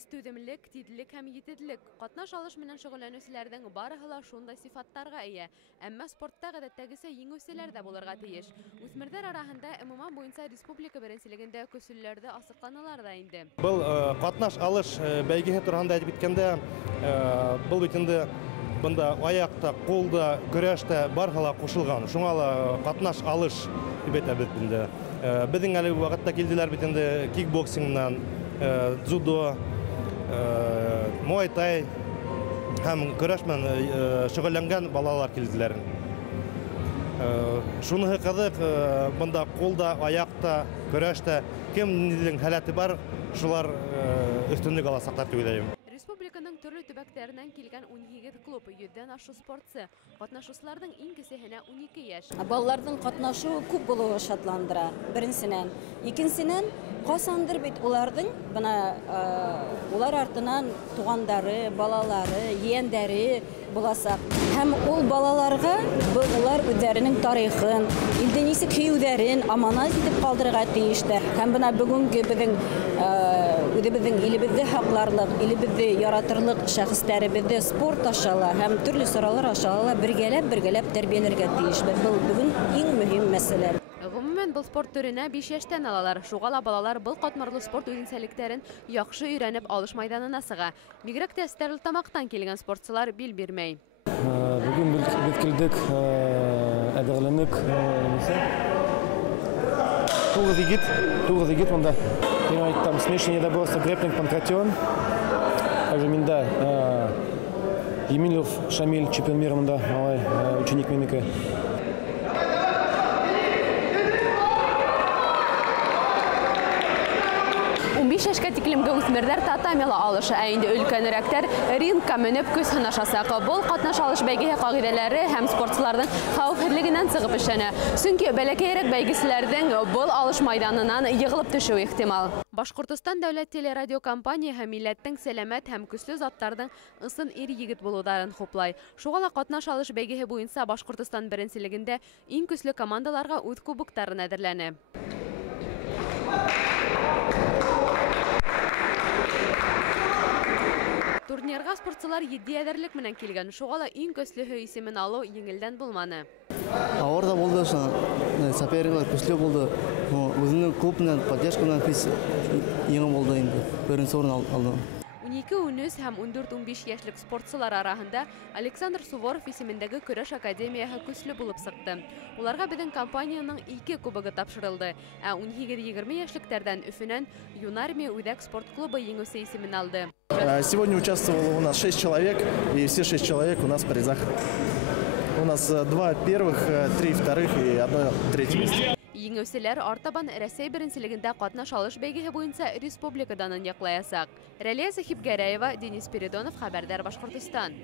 Тиз, түземлек, тидлек һәм етедлек. Катнаш алыш менән шөгыльләнүчеләрнең барыһы ла шундай сифаттарга ия. Әмма спортта гадәттәгесә еңүчеләр дә булырга тиеш. Үсмерҙәр араһында ММА буйынса республика беренселегендә көсөлләрде асыҡланалар да инде. Был катнаш алыш бәйгеһе тураһында әйтеп киткәндә, был бит инде бында аякта, ҡулда, көрәштә барыһы ла ҡушылған. Шуңа ла катнаш алыш дип әйтәбеҙ инде. Беҙҙең әле ваҡытта килделәр бит инде кикбоксингнан, дзюдо, муай-тай һәм көрәш менән шөғөлләнгән балалар килделәр. Шуныһы ҡыҙыҡ, бында ҡулда, аяҡта, көрәштә кем ниҙең һәләте бар, шулар өҫтөнлөк аласаҡтар тип уйлайым. Республиканың төрлө төбәктәренән килгән 12 клуб, 100-дән ашу спортсы. Катнашыусыларҙың иң кесеһенә 12 йәш. Балаларҙың катнашыуы күп булыуы шатландыра, беренсенән. Икенсенән, ҡасандыр бит уларҙың, улар артынан туғандары, балалары, ейәндәре буласаҡ. Һәм ул балаларға улар үҙҙәренең тарихын, илде нисек һөйөүҙәрен аманат итеп ҡалдырырға тейештәр. Һәм бына бөгөнгө үҙебеҙҙең илебеҙҙе һаҡларлыҡ, илебеҙҙе яратырлыҡ шәхестәребеҙҙе спорт ашала һәм төрлө саралар ашала бергәләп тәрбиәләргә тейешбеҙ. Был бөгөн иң мөһим мәсьәлә. Ғөмүмән, был спорт төрөнә 5 йәштән алалар. Шуға ла балалар был ҡатмарлы спорт үҙенсәлектәрен яҡшы өйрәнеп алыш майҙанына сыға. Бигерәк тә Стәрлетамаҡтан килгән спортсылар бил бирмәй. Бөгөн беҙ килдек, әҙерләнек. 9 егет монда. Там смешанное недоборство грэпплинг панкратион. Также минда Емилов Шамиль, чемпион мира монда, малай ученик мимика. 15 йәшкә тиклемге үҫмерҙәр татамила алышы, ә инде өлкәнерәктәр рингка менеп көс һынашасаҡ. Был ҡатнаш алыш бәйгеһе ҡағиҙәләре һәм спортсыларҙың хәүефһеҙлегенән сығып эшләнә. Сөнки бәләкәйерәк бәйгеселәрҙең был алыш майҙанынан йығылып төшөүе ихтимал. Башҡортостан дәүләт телерадиокомпанияһы милләттең сәләмәт һәм көслө заттарҙың ысын ир-егет булыуҙарын хуплай. Шуға ла ҡатнаш алыш бәйгеһе буйынса Башҡортостан беренселегендә иң көслө командаларға үҙ кубоктарын әҙерләне. Турнирға спортсылар 7 әҙерлек менән килгән. Шуға ла иң көслөһө исемен алыу еңелдән булманы. Ауыр да булды, соперниклар көслө булды. Үзенең клуб менән поддержка менән еңә булды инде. Беренсе урын алды. 12-13 һәм 14-15 йәшлек спортсылар араһында Александр Суворов исемендәге көрәш академияһы көслө булып сыҡты. Уларға беҙҙең компанияның 2 кубогы тапшырылды, ә 18-20 йәшлектәрҙән Өфөнән Юнармия үҙәк спорт клубы еңеүсе исемен алды. Сегодня участвовало у нас 6 человек, и все 6 человек у нас в призах. У нас 2 первых, 3 вторых и 1 третье место. Еңеүселәр артабан Рәсәй беренселегендә ҡатнаш алыш бәйгеһе буйынса республикадан яҡлаясаҡ. Рәлиә Сахибгәрәева, Денис Передонов, Хәбәрдар, Башҡортостан.